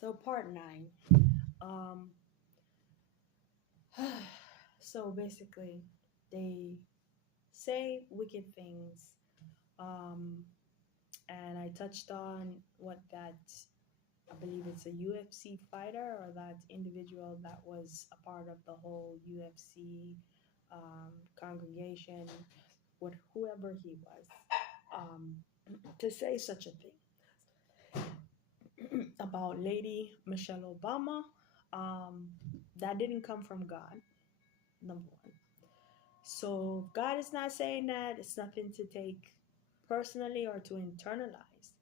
So part nine. Um, so basically, they say wicked things. Um, and I touched on what that I believe it's a UFC fighter or that individual that was a part of the whole UFC congregation, what whoever he was, um, to say such a thing about Lady Michelle Obama. Um, that didn't come from God, number one. So if God is not saying that, it's nothing to take personally or to internalize.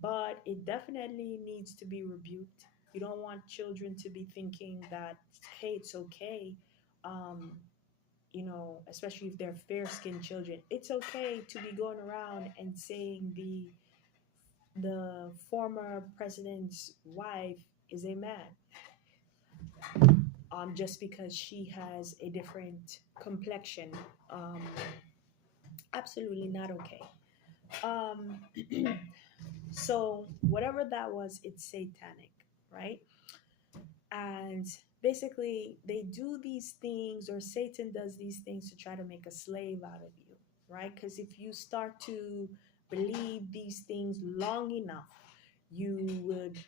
But it definitely needs to be rebuked. You don't want children to be thinking that, hey, it's okay. Um, especially if they're fair skinned children, it's okay to be going around and saying the former president's wife is a man, just because she has a different complexion. Um, Absolutely not okay. Um, so whatever that was, it's satanic, right? And basically, they do these things, or Satan does these things to try to make a slave out of you, right? Because if you start to believe these things long enough, you would,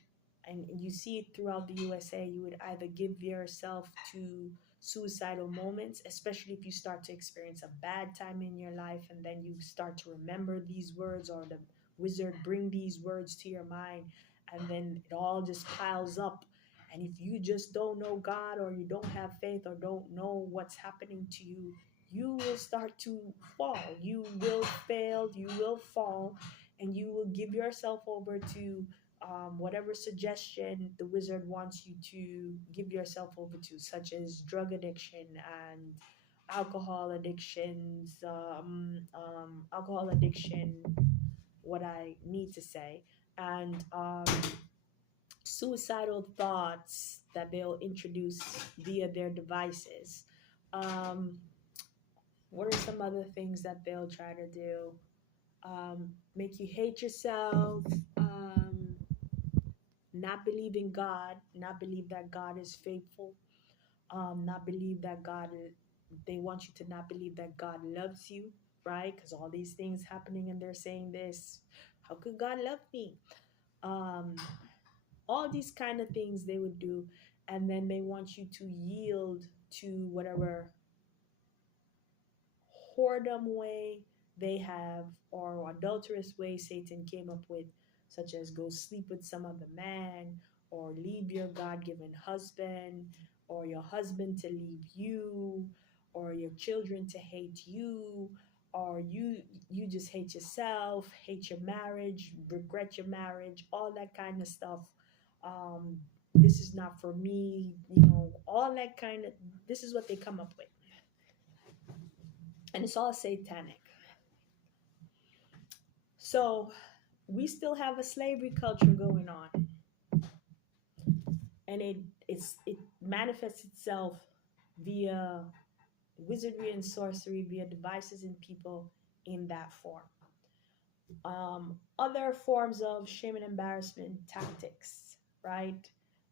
and you see it throughout the USA, you would either give yourself to suicidal moments, especially if you start to experience a bad time in your life, and then you start to remember these words, or the wizard bring these words to your mind, and then it all just piles up. And if you just don't know God, or you don't have faith, or don't know what's happening to you, you will start to fall. You will fail, you will fall, and you will give yourself over to whatever suggestion the wizard wants you to give yourself over to, such as drug addiction and alcohol addictions, alcohol addiction, what I need to say, and suicidal thoughts that they'll introduce via their devices. Um, what are some other things that they'll try to do? Make you hate yourself, not believe in God, not believe that God is faithful, not believe that they want you to not believe that God loves you, right? Because all these things happening and they're saying this, how could God love me? Um, all these kind of things they would do, and then they want you to yield to whatever whoredom way they have, or adulterous way Satan came up with, such as go sleep with some other man, or leave your god-given husband, or your husband to leave you, or your children to hate you, or you just hate yourself, hate your marriage, regret your marriage, all that kind of stuff. um, this is not for me, all that kind of, this is what they come up with, and it's all satanic. So we still have a slavery culture going on, and it manifests itself via wizardry and sorcery, via devices and people in that form. Other forms of shame and embarrassment tactics, right?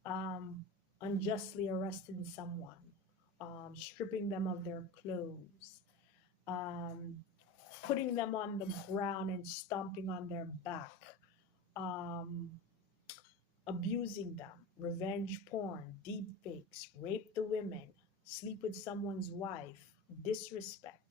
Um, Unjustly arresting someone, stripping them of their clothes, um, putting them on the ground and stomping on their back, um, abusing them, revenge porn, deep fakes, rape the women, sleep with someone's wife, disrespect,